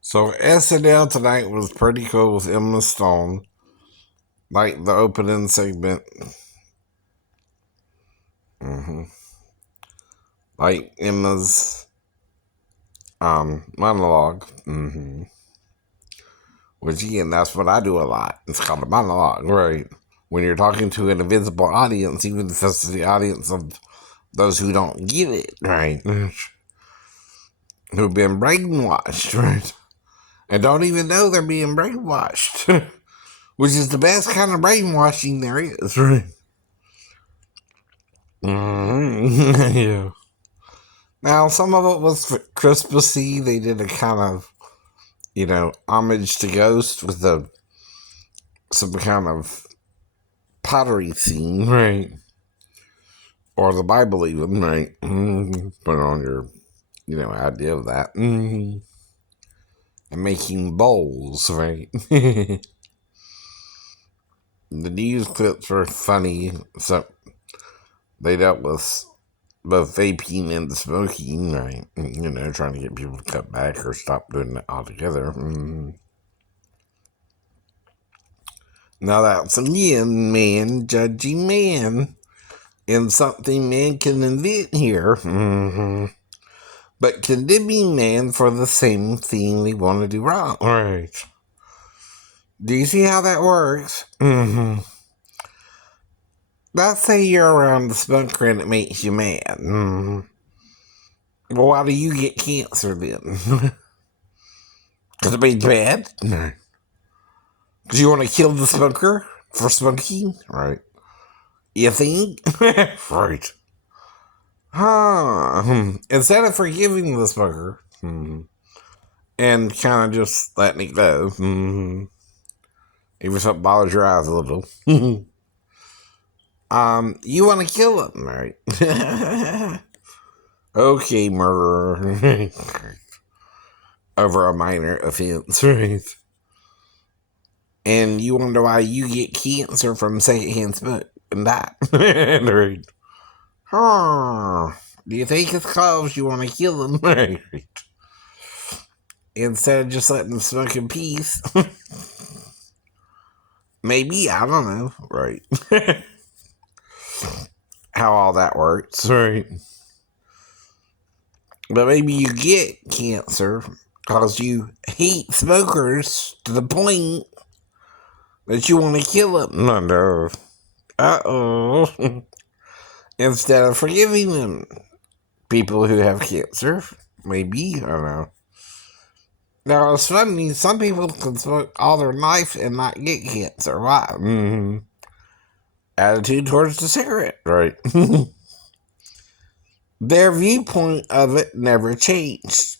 So SNL tonight was pretty cool with Emma Stone. Like the opening segment. hmm Like Emma's monologue. Which again, that's what I do a lot. It's called a monologue, right? When you're talking to an invisible audience, even if it's the audience of those who don't get it, right? Who've been brainwashed, right? And don't even know they're being brainwashed. Which is the best kind of brainwashing there is, right? Yeah. Now, some of it was Christmassy. They did a kind of, homage to Ghost with some kind of pottery scene, right? Or the Bible, even, right? Put on your, idea of that. And making bowls, right? The news clips were funny, so they dealt with both vaping and smoking, right? Trying to get people to cut back or stop doing it altogether. Now that's again man judging man and something man can invent here. But condemning man for the same thing they want to do wrong. Right. Do you see how that works? Let's say you're around the smoker and it makes you mad. Well, why do you get cancer then? Because it made you bad? Because you want to kill the smoker for smoking? Right. You think? Right. Instead of forgiving the smoker and kind of just letting it go, even if something bothers your eyes a little, you want to kill him, right? Okay, murderer. Over a minor offense, right? And you wonder why you get cancer from secondhand smoke and die. Right. Do you think it's cause you want to kill them? Right. Instead of just letting them smoke in peace. Maybe, I don't know. Right. How all that works. Right. But maybe you get cancer because you hate smokers to the point that you want to kill them. No. Uh-oh. Instead of forgiving them. People who have cancer. Maybe. I don't know. Now, it's funny, some people can smoke all their life and not get cancer. Why? Attitude towards the cigarette, right? Their viewpoint of it never changed.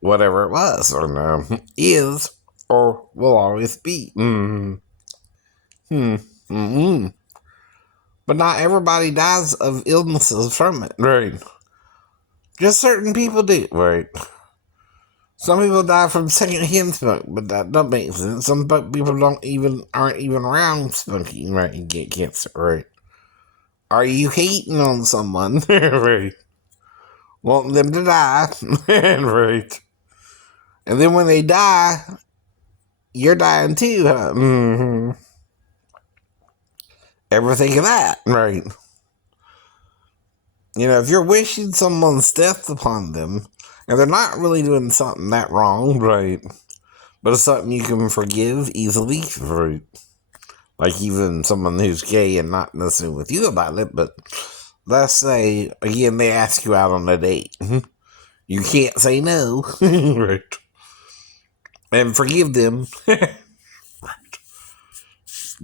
Whatever it was, or no, is, or will always be. But not everybody dies of illnesses from it, right? Just certain people do, right? Some people die from secondhand smoke, but that doesn't make sense. Some people aren't even around smoking, right, and get cancer, right? Are you hating on someone, right? Wanting them to die, right? And then when they die, you're dying too, huh? Ever think of that, right? If you're wishing someone's death upon them, and they're not really doing something that wrong, right? But it's something you can forgive easily, right? Like even someone who's gay and not necessarily with you about it, but let's say, again, they ask you out on a date. You can't say no, right? And forgive them.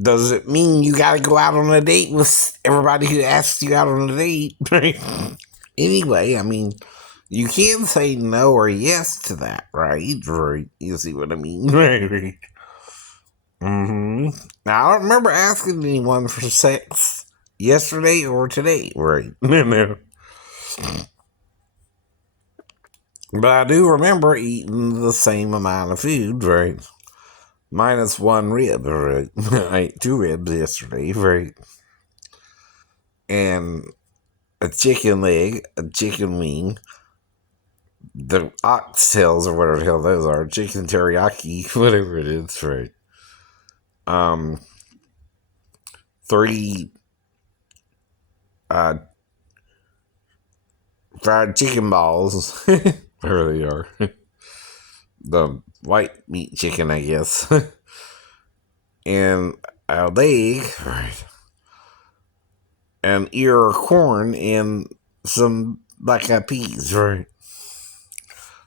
Does it mean you gotta go out on a date with everybody who asks you out on a date? Anyway, I mean, you can say no or yes to that, right? Right. You see what I mean? Right. Now, I don't remember asking anyone for sex yesterday or today, right? No. But I do remember eating the same amount of food, right? Minus one rib, right? I ate 2 ribs yesterday, right? And a chicken leg, a chicken wing, the oxtails or whatever the hell those are, chicken teriyaki, whatever it is, right? Um, 3 uh, fried chicken balls, where they are, the white meat chicken, I guess, and a leg, right? An ear of corn and some black eyed peas, right?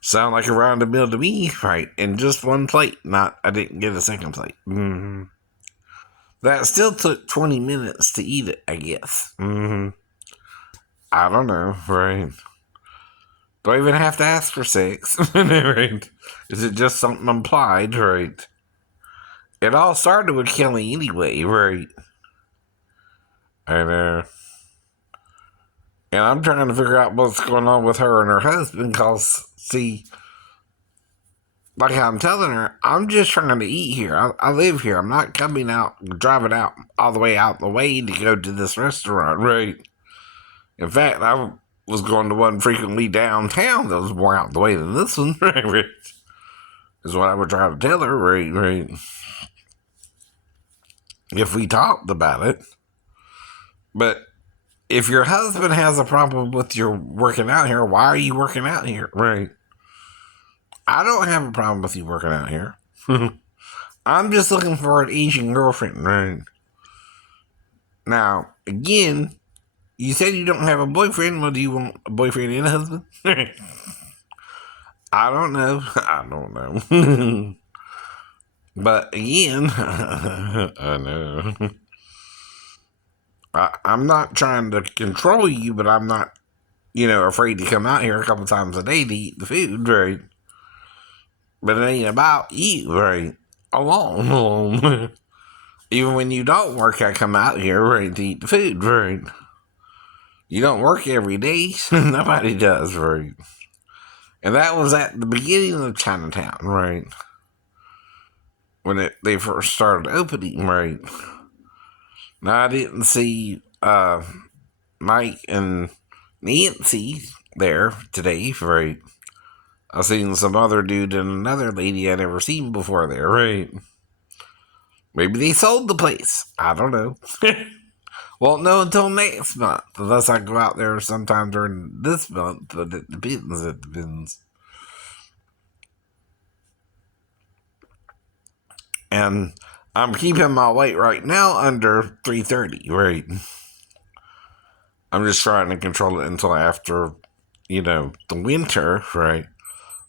Sound like a round meal to me, right? And just one plate. Not, I didn't get a second plate. Mm-hmm. That still took 20 minutes to eat it, I guess. Mm-hmm. I don't know, right? Do I even have to ask for sex? Right? Is it just something implied, right? It all started with Kelly anyway, right? I know. And I'm trying to figure out what's going on with her and her husband, because, see, like I'm telling her, I'm just trying to eat here. I live here. I'm not coming out, driving out all the way out the way to go to this restaurant, right? In fact, I was going to one frequently downtown that was more out the way than this one, right? Is what I would try to tell her, right? If we talked about it. But if your husband has a problem with your working out here, why are you working out here, right? I don't have a problem with you working out here. I'm just looking for an Asian girlfriend, right? Now, again, you said you don't have a boyfriend. Well, do you want a boyfriend and a husband? I don't know. I don't know. But again, I know. I'm not trying to control you, but I'm not, afraid to come out here a couple times a day to eat the food, right? But it ain't about you, right? Alone. Even when you don't work, I come out here, right, to eat the food, right? You don't work every day. Nobody does, right? And that was at the beginning of Chinatown, right? When they first started opening, right? Now, I didn't see Mike and Nancy there today, right? I seen some other dude and another lady I'd never seen before there, right? Maybe they sold the place. I don't know. Won't know until next month, unless I go out there sometime during this month, but it depends. It depends. And I'm keeping my weight right now under 330, right? I'm just trying to control it until after, the winter, right?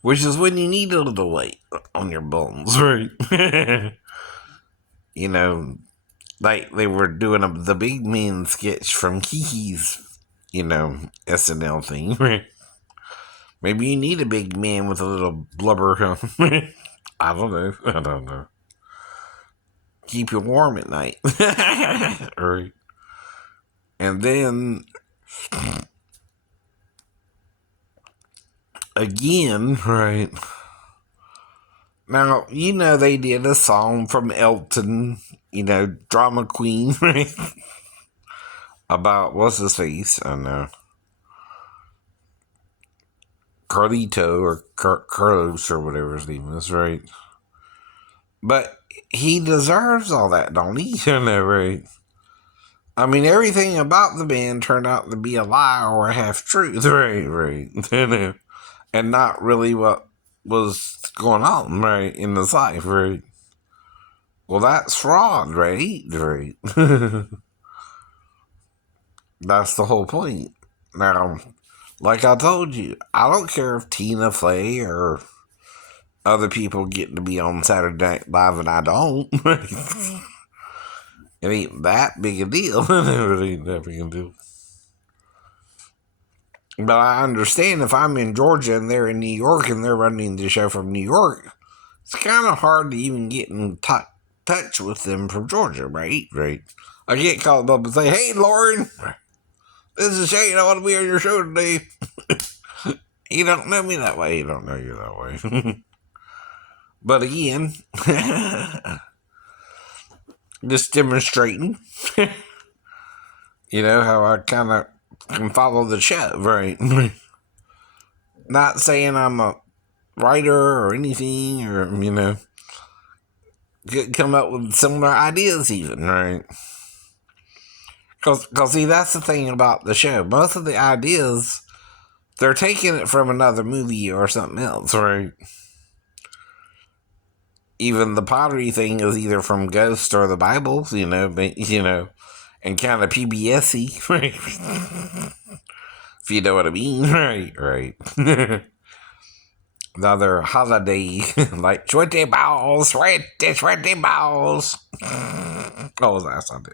Which is when you need a little weight on your bones, right? Like they were doing the big man sketch from Kiki's, SNL thing, right? Maybe you need a big man with a little blubber. I don't know. I don't know. Keep you warm at night. Right. And then, again, right. Now, they did a song from Elton, Drama Queen, right? About, what's his face? I don't know. Carlito or Carlos or whatever his name is, right? But he deserves all that, don't he? Right? I mean, everything about the band turned out to be a lie or a half truth, right? And not really what was going on, right, in his life, right? Well, that's fraud, right? Right. That's the whole point. Now, like I told you, I don't care if Tina Fey or other people get to be on Saturday Night Live and I don't. It ain't that big a deal. It ain't that big a deal. But I understand if I'm in Georgia and they're in New York and they're running the show from New York, it's kind of hard to even get in touch with them from Georgia, right? Right. I get called up and say, "Hey, Lauren, this is Shane. I want to be on your show today." You don't know me that way. You don't know you that way. But again, just demonstrating, how I kind of can follow the show, right? Not saying I'm a writer or anything, or, could come up with similar ideas even, right? Because, see, that's the thing about the show. Most of the ideas, they're taking it from another movie or something else, right? Even the pottery thing is either from Ghost or the Bible, and kind of PBS-y, right? If you know what I mean, right. Another holiday, like 20 balls, 20 balls. What was that something?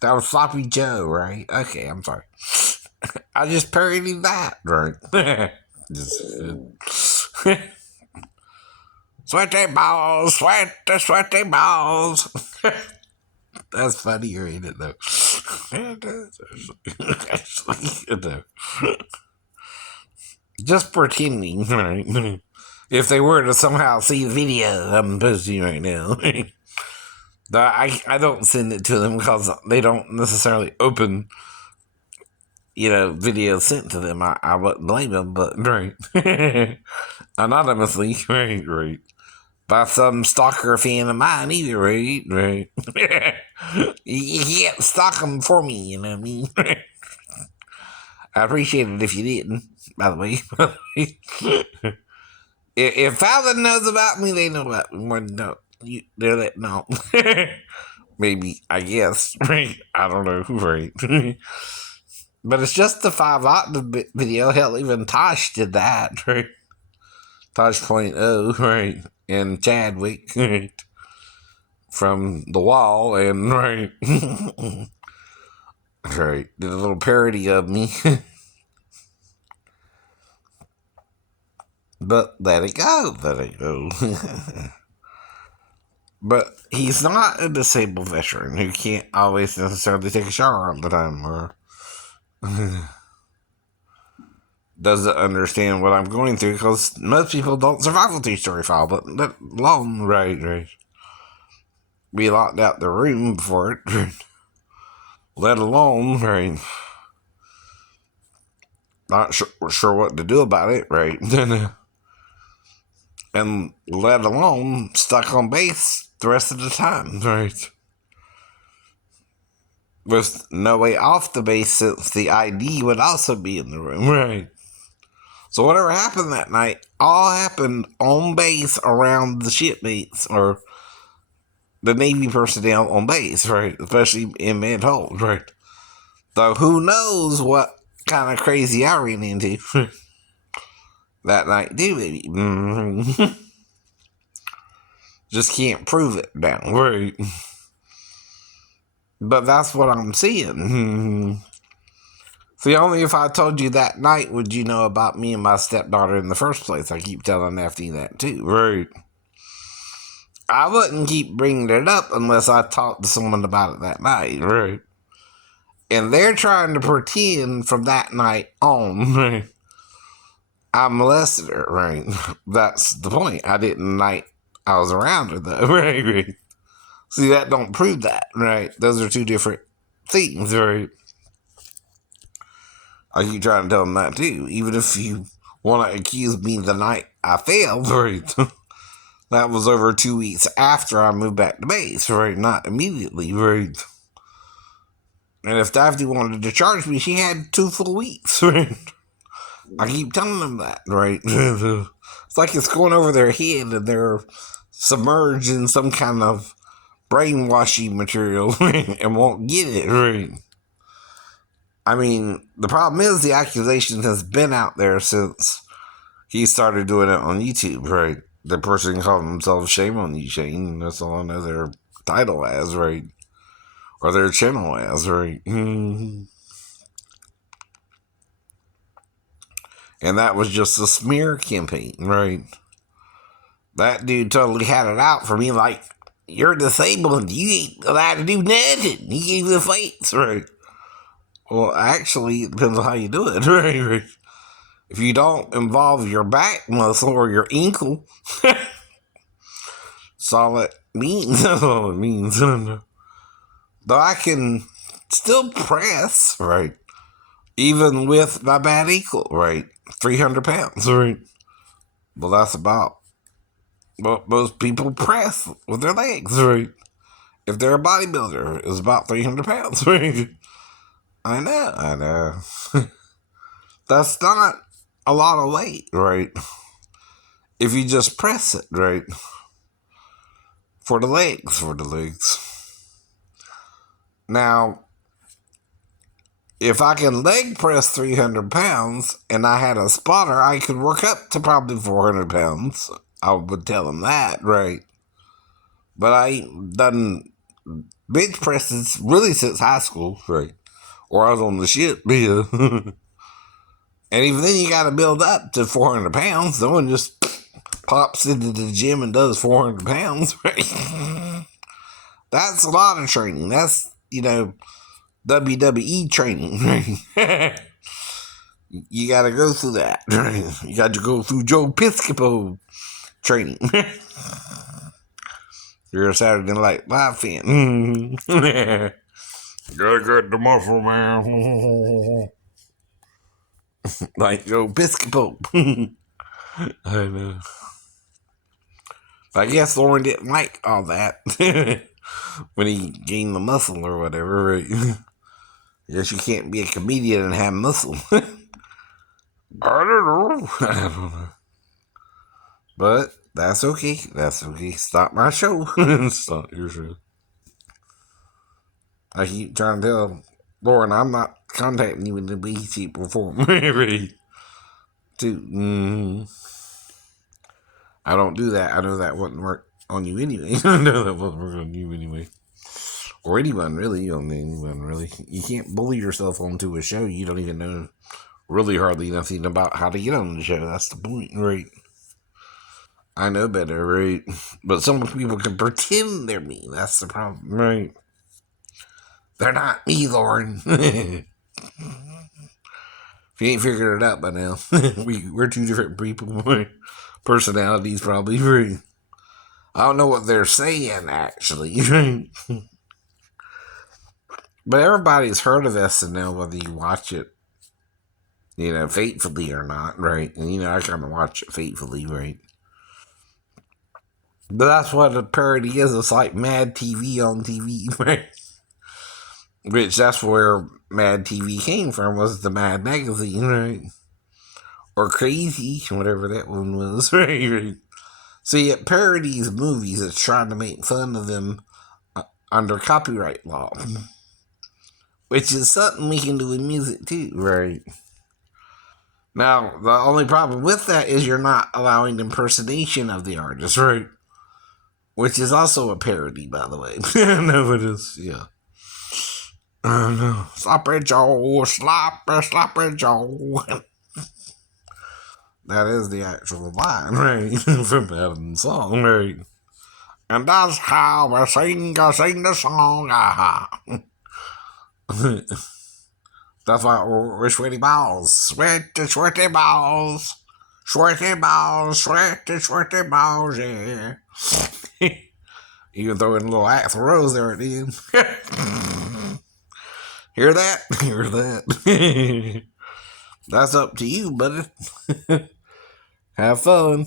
That was Sloppy Joe, right? Okay, I'm sorry. I just parodied that, right? Sweaty balls, sweaty balls. That's funnier, ain't it, though? Actually, just pretending, right? If they were to somehow see the video I'm posting right now, I don't send it to them because they don't necessarily open, videos sent to them. I wouldn't blame them, but right. Anonymously, right. By some stalker fan of mine either, right. You can't stalk them for me, you know what I mean? I appreciate it if you didn't, by the way. If Father knows about me, they know about me more than they're that no. Maybe, I guess. Right? I don't know, right? But it's just the 5 video. Hell, even Tosh did that, right? Tosh.0, right? And Chadwick, right? From The Wall, and right. Right. Did a little parody of me. But let it go. But he's not a disabled veteran who can't always necessarily take a shower all the time, or doesn't understand what I'm going through, because most people don't survive a 2-story file, but let alone, right. We locked out the room for it, right? Let alone, right, not sure what to do about it, right? And let alone stuck on base the rest of the time, right? With no way off the base, since the ID would also be in the room, right? So whatever happened that night all happened on base around the shipmates or the Navy personnel on base, right? Especially in mid-hold, right? So who knows what kind of crazy I ran into that night, too, baby. Mm-hmm. Just can't prove it now, right? But that's what I'm seeing. See, only if I told you that night would you know about me and my stepdaughter in the first place. I keep telling Nefty that too, right? I wouldn't keep bringing it up unless I talked to someone about it that night, right? And they're trying to pretend from that night on, right? I molested her, right? That's the point. I didn't night I was around her, though, right? See, that don't prove that, right? Those are two different things, right? I keep trying to tell them that too. Even if you want to accuse me the night I failed, right? That was over 2 weeks after I moved back to base, right? Not immediately, right? And if Daphne wanted to charge me, she had 2 full weeks, right? I keep telling them that, right? It's like it's going over their head and they're submerged in some kind of brainwashing material and won't get it, right? I mean, the problem is the accusation has been out there since he started doing it on YouTube, right? The person called himself Shame on You, Shane. That's all I know their title as, right? Or their channel as, right? And that was just a smear campaign, right? That dude totally had it out for me, like, you're disabled, you ain't allowed to do nothing. You gave the fights, right? Well, actually, it depends on how you do it, right? If you don't involve your back muscle or your ankle, that's all it means. That's all it means. Though I can still press, right? Even with my bad ankle, right? 300 pounds, right? Well, that's about what most people press with their legs, right? If they're a bodybuilder, it's about 300 pounds, right? I know. That's not a lot of weight, right? If you just press it, right? For the legs. Now, if I can leg press 300 pounds and I had a spotter, I could work up to probably 400 pounds. I would tell him that, right? But I ain't done bench presses really since high school, right? Or I was on the ship, yeah. And even then, you got to build up to 400 pounds. No one just pops into the gym and does 400 pounds, right? That's a lot of training. That's, WWE training, right? You got to go through that. Right? You got to go through Joe Piscopo training. You're a Saturday Night Live fan. Gotta get the muscle, man. Like Joe Piscopo. I know. I guess Lauren didn't like all that when he gained the muscle or whatever, right? Guess you can't be a comedian and have muscle. I don't know. But that's okay. Stop my show. Stop your show. I keep trying to tell Lauren I'm not contacting you in the BT perform. Right? I don't do that. I know that wouldn't work on you anyway. I know that wouldn't work on you anyway. Or anyone, really. Anyone, really. You can't bully yourself onto a show. You don't even know really hardly nothing about how to get on the show. That's the point, right? I know better, right? But some people can pretend they're me. That's the problem, right? They're not me, Lauren. If you ain't figured it out by now, we're two different people. Personalities, probably, right? I don't know what they're saying, actually. But everybody's heard of SNL, whether you watch it, faithfully or not, right? And, I kind of watch it faithfully, right? But that's what a parody is. It's like Mad TV on TV, right? Which, that's where Mad TV came from, was the Mad magazine, right? Or Crazy, whatever that one was, right? See, it parodies movies. It's trying to make fun of them under copyright law. Which is something we can do in music too, right? Now, the only problem with that is you're not allowing impersonation of the artist, right? Which is also a parody, by the way. No, it is, yeah. Sloppy Joe, sloppy Joe. That is the actual line, right? From Adam's song, right? And that's how I sing the song, aha. That's why we're sweaty balls. Sweaty balls. Sweaty balls, yeah. Even throwing a little Axl Rose there at the end. Hear that? Hear that? That's up to you, buddy. Have fun.